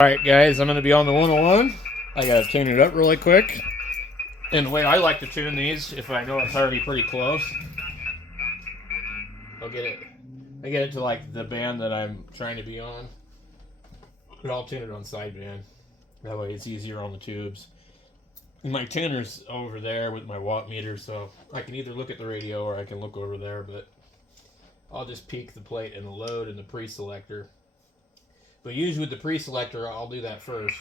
Alright guys, I'm going to be on the 101. I got to tune it up really quick. And the way I like to tune these, if I know it's already pretty close, I get it to like the band that I'm trying to be on. But I'll tune it on sideband. That way it's easier on the tubes. And my tuner's over there with my watt meter, so I can either look at the radio or I can look over there, but I'll just peek the plate and the load and the pre-selector. But usually with the pre-selector, I'll do that first.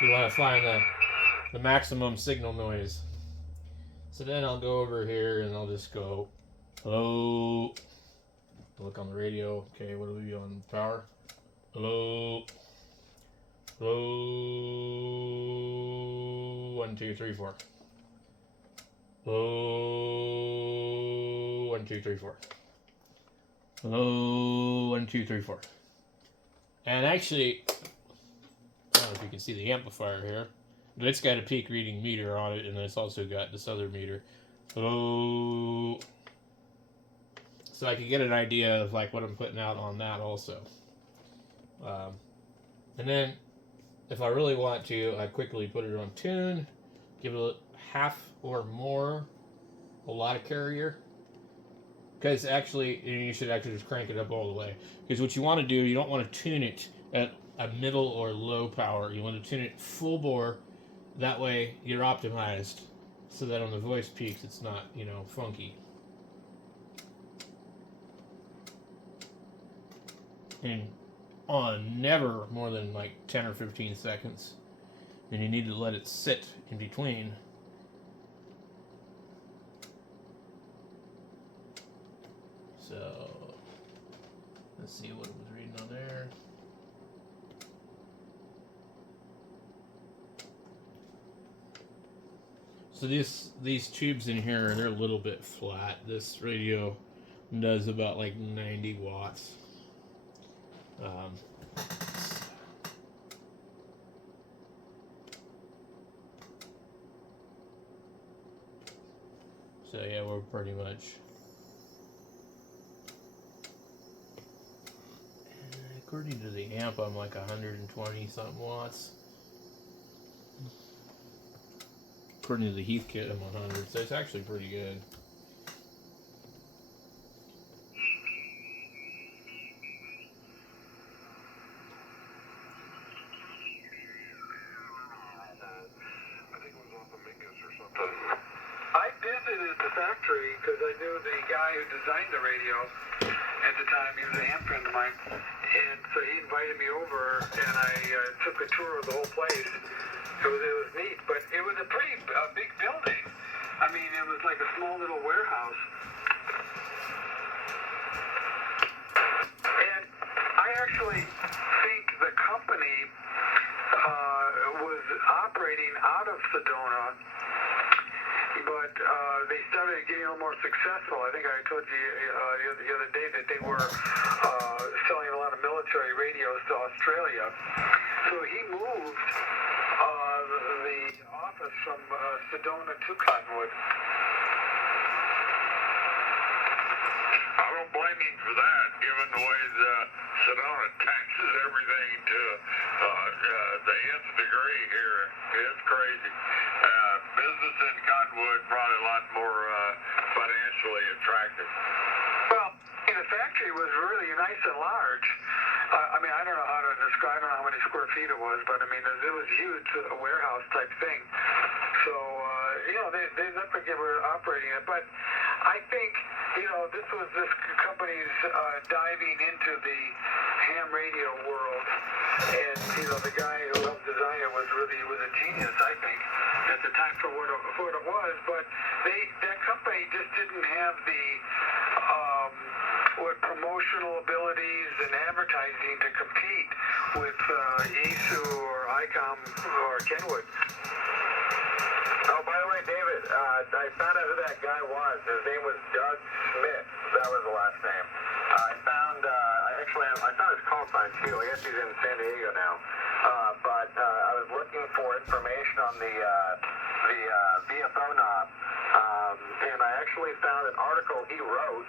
You want to find the maximum signal noise. So then I'll go over here and I'll just go, hello. Look on the radio. Okay, what do we do on power? Hello. Hello. 1, 2, 3, 4. Hello. 1, 2, 3, 4. Hello. 1, 2, 3, 4. And actually, I don't know if you can see the amplifier here, but it's got a peak reading meter on it, and it's also got this other meter. Hello. So I can get an idea of like what I'm putting out on that also. And then if I really want to, I quickly put it on tune, give it a half or more, a lot of carrier. Because actually, you should actually just crank it up all the way. Because what you want to do, you don't want to tune it at a middle or low power. You want to tune it full bore. That way, you're optimized. So that on the voice peaks, it's not, funky. And on never more than like 10 or 15 seconds. And you need to let it sit in between. So, let's see what it was reading on there. So these tubes in here, they're a little bit flat. This radio does about like 90 watts. So yeah, we're pretty much. According to the amp, I'm like 120 something watts. According to the Heath kit, I'm 100, so it's actually pretty good. I visited the factory because I knew the guy who designed the radio at the time. He was a ham friend of mine, and so he invited me over, and I took a tour of the whole place. It was neat, but it was a pretty big building. I mean, it was like a small little warehouse. And I actually think the company was operating out of Sedona, but they started getting a little more successful. I think I told you the other day that they were selling a lot of military radios to Australia. So he moved the office from Sedona to Cottonwood. I don't blame him for that, given the way Sedona taxes everything to the nth degree here. It's crazy. Business in Cottonwood probably a lot more financially attractive. Well, the factory was really nice and large. I mean, I don't know how to describe it, how many square feet it was, but I mean, it was huge, a warehouse type thing. So, they looked like they were operating it. But I think, this was this company's diving into the ham radio world. And, the guy who helped design it was a genius, I think, at the time for what it was. But that company just didn't have the promotional abilities and advertising to compete with yaesu or ICOM or Kenwood. Oh, by the way, David, I found out who that guy was. His name was Doug Smith. That was the last name. I found his call sign too. I guess he's in San Diego now. But I was looking for information on the VFO knob. And I actually found an article he wrote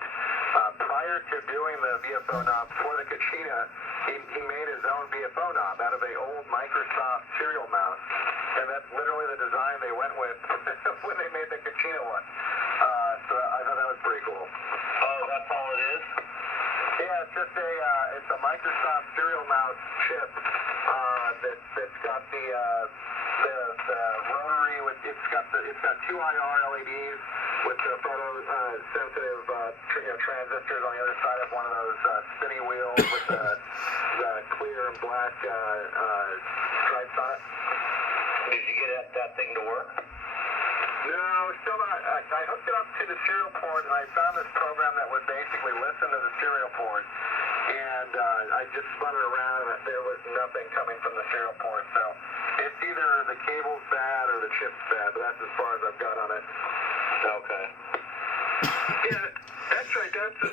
prior to doing the VFO knob for the Kachina. He made his own VFO knob out of an old Microsoft serial mouse. And that's literally the design they went with when they made the Kachina one. So I thought that was pretty cool. Oh, that's all it is? Yeah, it's just it's a Microsoft serial mouse chip that's got the rotary with it's got two IR LEDs with the photo sensitive transistors on the other side of one of those spinny wheels with the clear and black stripes on it. Did you get that thing to work? No, still not. I hooked it up to the serial port, and I found this program that would basically listen to the serial port. And I just spun it around, and there was nothing coming from the serial port. So it's either the cable's bad or the chip's bad, but that's as far as I've got on it. Okay. Yeah, that's right. That's the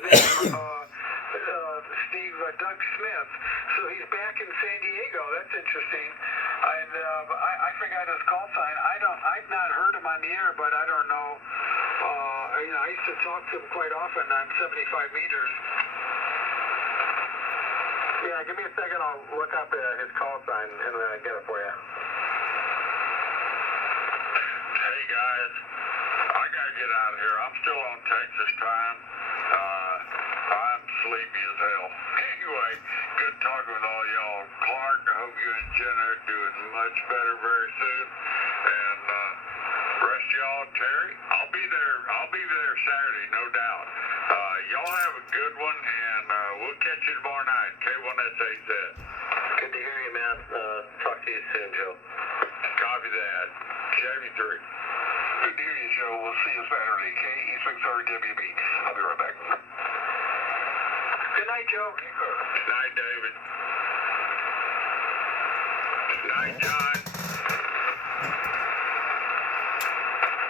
Steve Doug Smith. So he's back in San Diego. That's interesting. And I forgot his call sign. I've not heard him on the air, but I don't know. I used to talk to him quite often on 75 meters. Yeah, give me a second. I'll look up his call sign and get it for you. Hey guys, I gotta get out of here. I'm still on Texas time. I'm sleepy as hell. Anyway, good talking with all y'all. Clark, I hope you and Jenna are doing much better very soon. And rest of y'all, Terry, I'll be there Saturday, no doubt. Y'all have a good one, and we'll catch you tomorrow night. K1SAZ. Good to hear you, man. Talk to you soon, Joe. Copy that. Chevy 3. Good to hear you, Joe. We'll see you Saturday. KE6RWB. I'll be right back. Good night, Joe. Good night, David. Good night, John.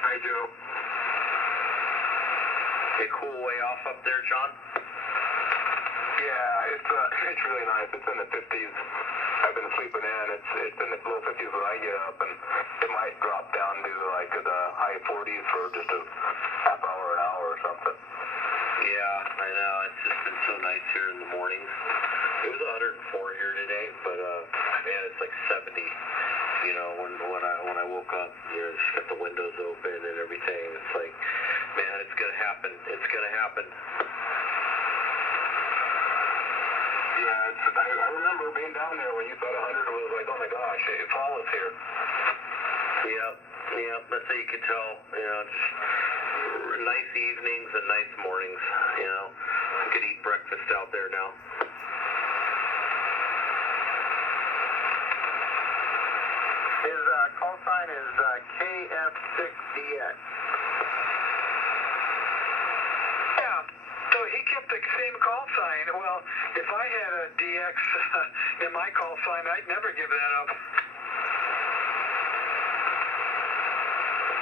Hi, Joe. A cool way off up there, John? Yeah, it's really nice. It's in the 50s. I've been sleeping in. It's in the low 50s when I get up, and it might drop down to like the high 40s for just a half hour, an hour or something. Yeah, I know. It's just been so nice here in the mornings. It was 104 here today, but man, it's like 70. You know, when I woke up, just got the windows open and everything. It's like, man, it's gonna happen. It's gonna happen. Yeah, I remember being down there when you thought 100 was like, oh my gosh, it's fall is here. Yep. That's how you can tell. Just nice evenings and nice mornings. I could eat breakfast out there now. His call sign is KF6DX. Yeah. So he kept the same call sign. Well, if I had a DX in my call sign, I'd never give that up.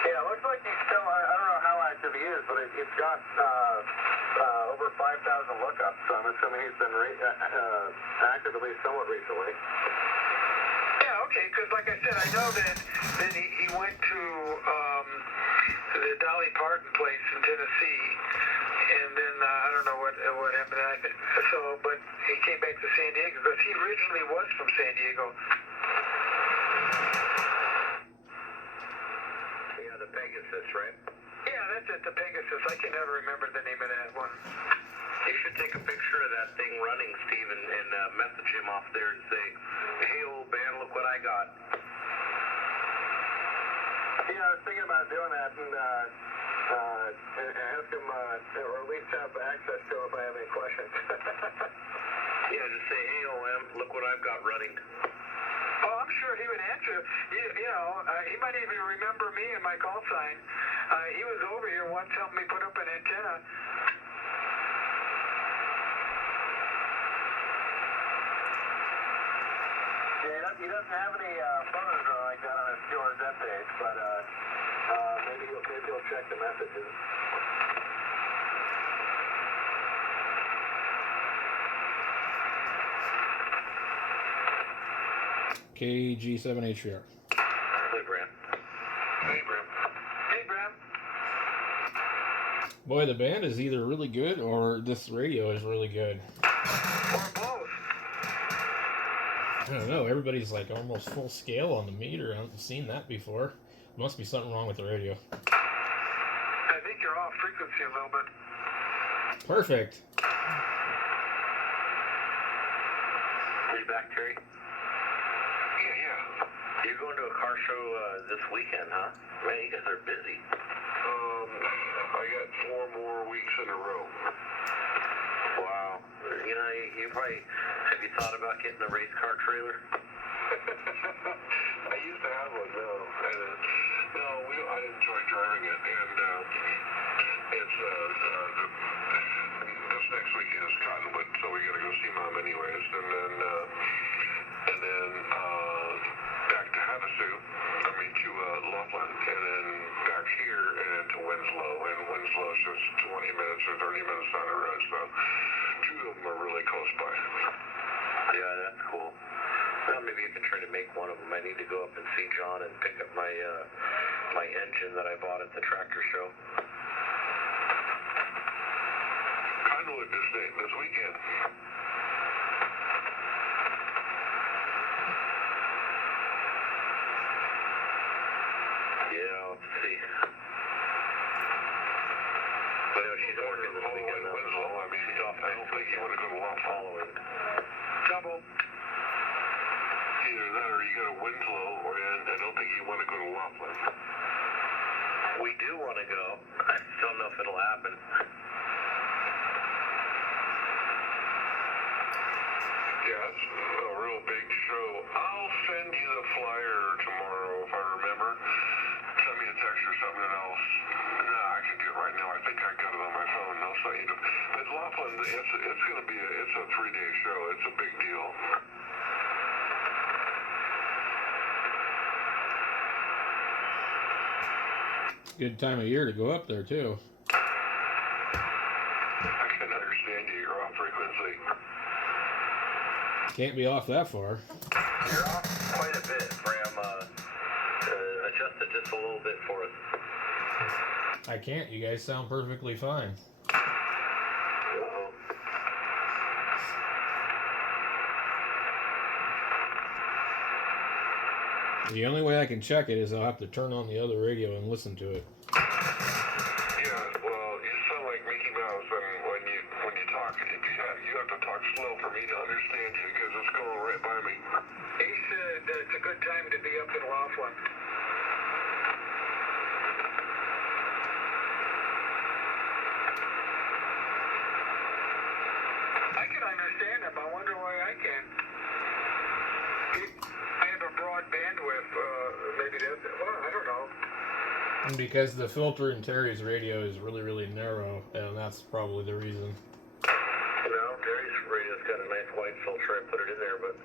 Yeah, it looks like he's still, I don't know how active he is, but it's got over 5,000 lookups, so I'm assuming he's been active at least somewhat recently. Yeah, okay, because like I said, I know that he went to the Dolly Parton place in Tennessee, and then I don't know what happened. But he came back to San Diego because he originally was from San Diego. Yeah, the Pegasus, right? Yeah, that's it, the Pegasus. I can never remember the name of that one. You should take a picture of that thing running, Steve, and message him off there and say, hey, old man, look what I got. Yeah, I was thinking about doing that and ask him, or at least have access to him if I have any questions. Yeah, just say, hey, OM, look what I've got running. Oh, I'm sure he would answer. He might even remember me and my call sign. He was over here once helping me put up an antenna. Yeah, he doesn't have any photos like that on his QRZ page, but maybe he'll check the messages. KG7HR. Hey, Bram. Hey, Bram. Hey, Bram. Boy, the band is either really good or this radio is really good. Or both. I don't know. Everybody's like almost full scale on the meter. I haven't seen that before. Must be something wrong with the radio. I think you're off frequency a little bit. Perfect. Are you back, Terry? Yeah. You're going to a car show this weekend, huh? Man, you guys are busy. I got 4 more weeks in a row. Wow. You know, you probably, have you thought about getting a race car trailer? I used to have one, no. I enjoy driving it, and it's this next weekend is Cottonwood, so we got to go see Mom anyways, and then back to Havasu, to Laughlin, and then back here and then to Winslow, and Winslow is just 20 minutes or 30 minutes down the road, so 2 of them are really close by. Yeah, that's cool. Well, maybe you can try to make one of them. I need to go up and see John and pick up my my engine that I bought at the tractor show. Cottonwood this weekend. Yeah, let's see. But she's working this weekend. Winslow, She's off I don't think you want to go to Laughlin. following. Double. Either that or you go to Winslow, and I don't think you want to go to Laughlin. We do want to go. I just don't know if it'll happen. Yeah, it's a real big show. I'll send you the flyer tomorrow if I remember. Send me a text or something and I can do it right now. I think I got it on my phone. I'll send you. But Laughlin, it's going to be it's a 3-day show. It's a big deal. Good time of year to go up there too. I can understand you. You're off frequency. Can't be off that far. You're off quite a bit, Bram. Adjust it just a little bit for us. I can't. You guys sound perfectly fine. Uh-oh. The only way I can check it is I'll have to turn on the other radio and listen to it. Yeah, well, you sound like Mickey Mouse, and when you talk, you have to talk slow for me to understand you because it's going right by me. He said it's a good time to be up in Laughlin. I can understand him. I wonder why I can't. I have a broad bandwidth. Maybe that's it. Well, I don't know. Because the filter in Terry's radio is really, really narrow, and that's probably the reason. No, Terry's radio's got a nice wide filter. I put it in there, but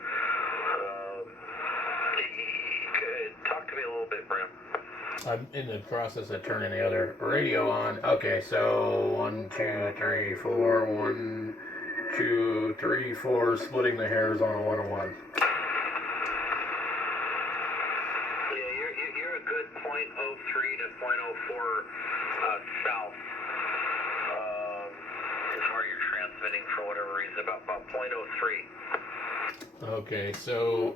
talk to me a little bit, Bram. I'm in the process of turning the other radio on. Okay, so 1, 2, 3, 4, 1, 2, 3, 4, splitting the hairs on a 101. You're a good .03 to .04 south. Is where you're transmitting for whatever reason, about .03. Okay, so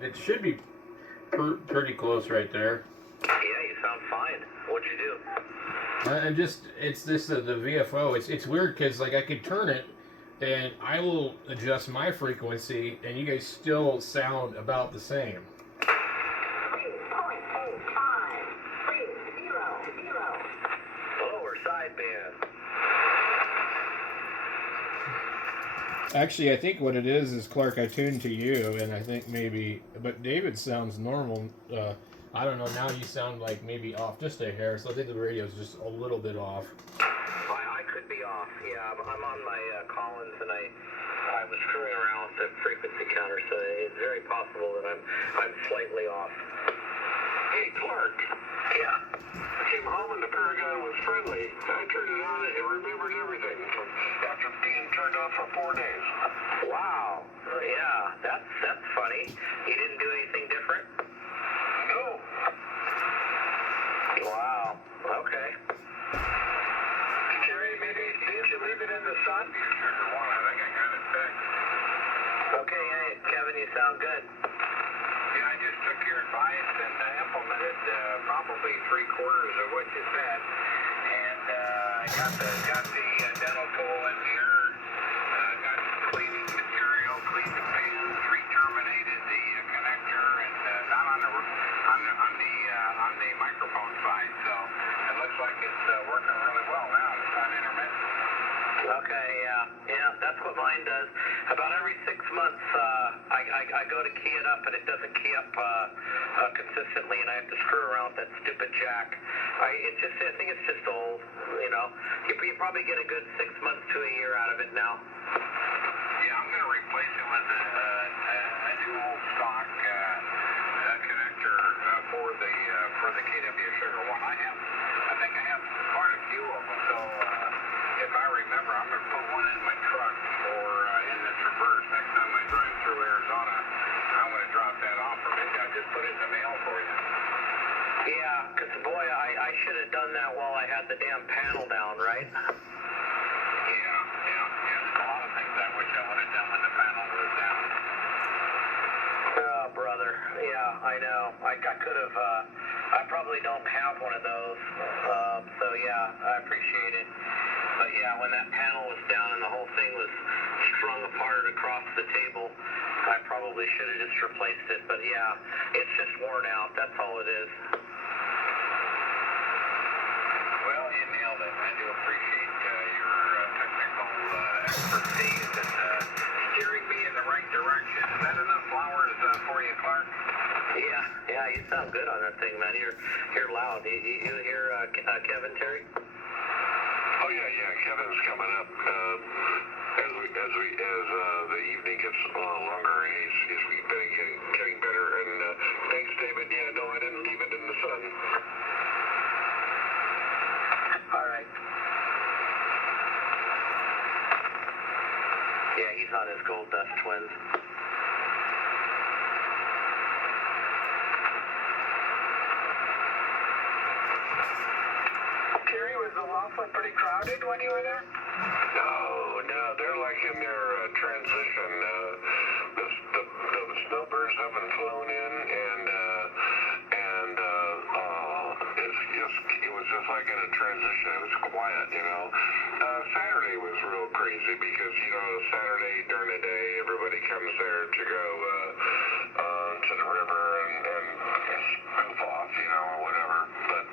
it should be pretty close right there. Yeah, you sound fine. What'd you do? And it's this the VFO. It's weird because like I could turn it, and I will adjust my frequency, and you guys still sound about the same. Lower sideband. Actually, I think what it is Clark, I tuned to you, and I think maybe, but David sounds normal. I don't know. Now you sound like maybe off just a hair, so I think the radio's just a little bit off. I could be off. Yeah, I'm on my Collins, and I was screwing around with the frequency counter, so it's very possible that I'm slightly off. Hey, Clark. Yeah. I came home and the Paragon was friendly. I turned it on and it remembered everything after being turned off for 4 days. Wow. Yeah, that's funny. You didn't do anything different? No. Wow. Okay. sound good. Yeah, I just took your advice and implemented probably 3/4 of what you said. And I got the dental tool in here, got some cleaning material, cleaned the pins, re-terminated the connector, and not on the microphone side. So it looks like it's working really well now. It's not intermittent. Okay, yeah, that's what mine does. About every 6 months, I go to key it up and it doesn't key up consistently, and I have to screw around with that stupid jack. I think it's just old, you know. You probably get a good 6 months to a year out of it now. Yeah, I'm going to replace it with a new old stock connector for the KW Sugar one. I think I have quite a few of them. So if I remember, I'm going to put one in my truck or in the Traverse next time I drive through Arizona. I'm going to drop that off, or maybe I'll just put it in the mail for you. Yeah, because boy, I should have done that while I had the damn panel down, right? Yeah. There's a lot of things I wish I would have done when the panel was down. Oh, brother. Yeah, I know. I could have, I probably don't have one of those. So yeah, I appreciate it. But yeah, when that panel was down and the whole thing was strung apart across the table, I probably should have just replaced it. But yeah, it's just worn out. That's all it is. Well, you nailed it. I do appreciate your technical expertise and steering me in the right direction. Is that enough flowers for you, Clark? Yeah, you sound good on that thing, man. You're loud. You hear Kevin, Terry? Oh yeah, Kevin's coming up. As the evening gets longer, and he's been getting better. And thanks, David. Yeah, no, I didn't leave it in the sun. All right. Yeah, he's on his Gold Dust Twins. Terry, was the waffle pretty crowded when you were there? No, they're like in their transition. The snowbirds haven't flown in, and it was just like in a transition. It was quiet, you know. Saturday was real crazy because, you know, Saturday during the day, everybody comes there to go to the river and spoof off, you know, or whatever. But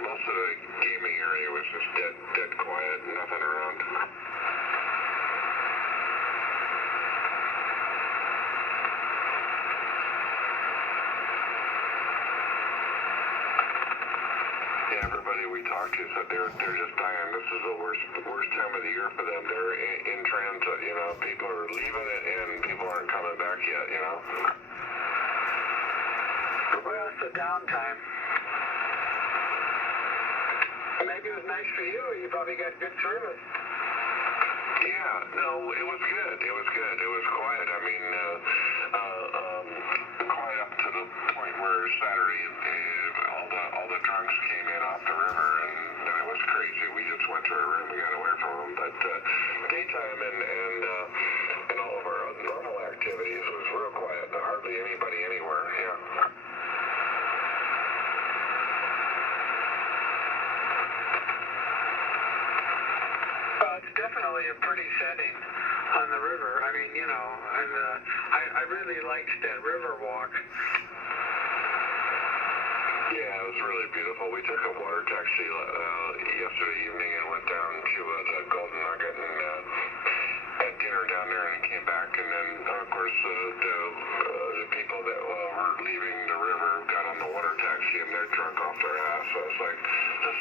most of the gaming area was just dead quiet, nothing around. Yeah, everybody we talked to said they're just dying. This is the worst time of the year for them. They're in transit, you know. People are leaving it, and people aren't coming back yet, you know. Well, it's the downtime. Maybe it was nice for you. You probably got good service. Yeah, no, it was good. It was quiet. I mean, quiet up to the point where Saturday all the drunks came in off the river, and it was crazy. We just went to our room. We got away from them. But daytime and all of our normal activities was real quiet. Hardly anybody anywhere. Yeah. Definitely a pretty setting on the river. I mean, you know, and I really liked that river walk. Yeah, it was really beautiful. We took a water taxi yesterday evening and went down to the Golden Nugget and had dinner down there and came back. And then, of course, the people that were leaving the river got on the water taxi and they're drunk off their ass. So it's like, this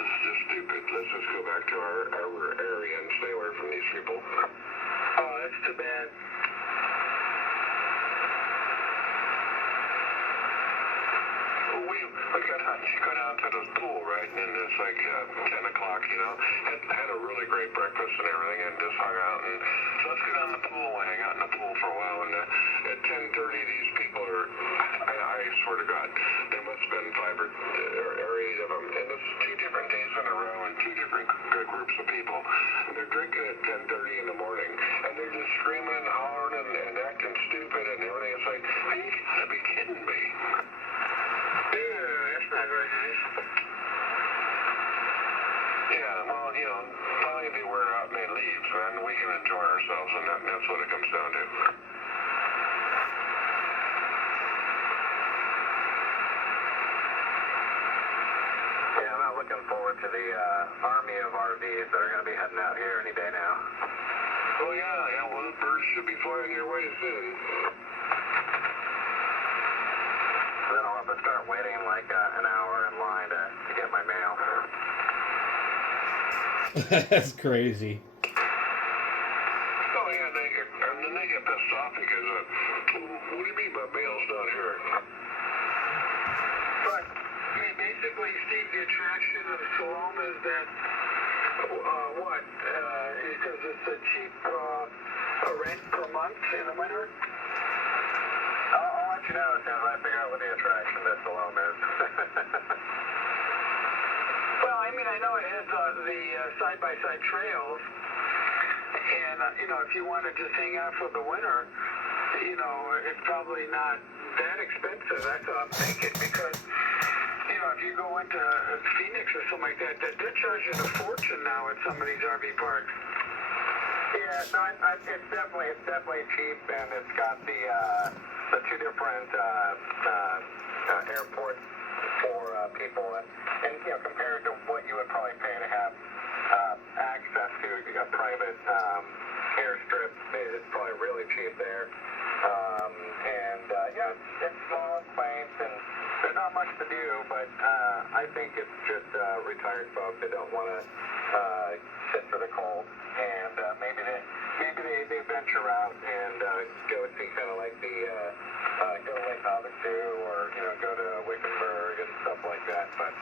is just stupid. Let's just go back to our area and stay away from these people. Oh, that's too bad. We got to go down to the pool, right? And it's like 10 o'clock, you know. Had a really great breakfast and everything and just hung out. And so let's go down to the pool and hang out in the pool for a while. And at 10:30, these people are, I swear to God, there must have been 5 or 8 of them. And this is 2 different days in a row and 2 different groups of people. And they're drinking at 10:30 in the Yeah, well, finally they wear out and they leave, and we can enjoy ourselves, and that's what it comes down to. Yeah, I'm not looking forward to the army of RVs that are going to be heading out here any day now. Oh, yeah, well, the birds should be flying your way soon. Then I'll have to start waiting like an hour in line to get my mail. That's crazy. Oh, yeah, and then they get pissed off because, what do you mean my mail's not here? But I mean, basically, Steve, the attraction of Salome is that because it's a cheap rent per month in the winter. I'll let you know as soon as I figure out what the attraction to Salome is. Well, I mean, I know it has the side-by-side trails, and if you want to just hang out for the winter, it's probably not that expensive. That's what I'm thinking, because if you go into Phoenix or something like that, they're charging a fortune now at some of these RV parks. Yeah, no, it's definitely cheap, and it's got the two different airports for people, and compared to what you would probably pay to have access to a private airstrip, it's probably really cheap there. It's small and quaint, and there's not much to do, but I think it's just retired folks that don't want to sit for the cold, and maybe they venture out and go see kind of like go to Lake Havasu or go to Wickenburg and stuff like that. But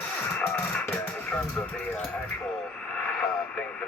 in terms of the actual things to do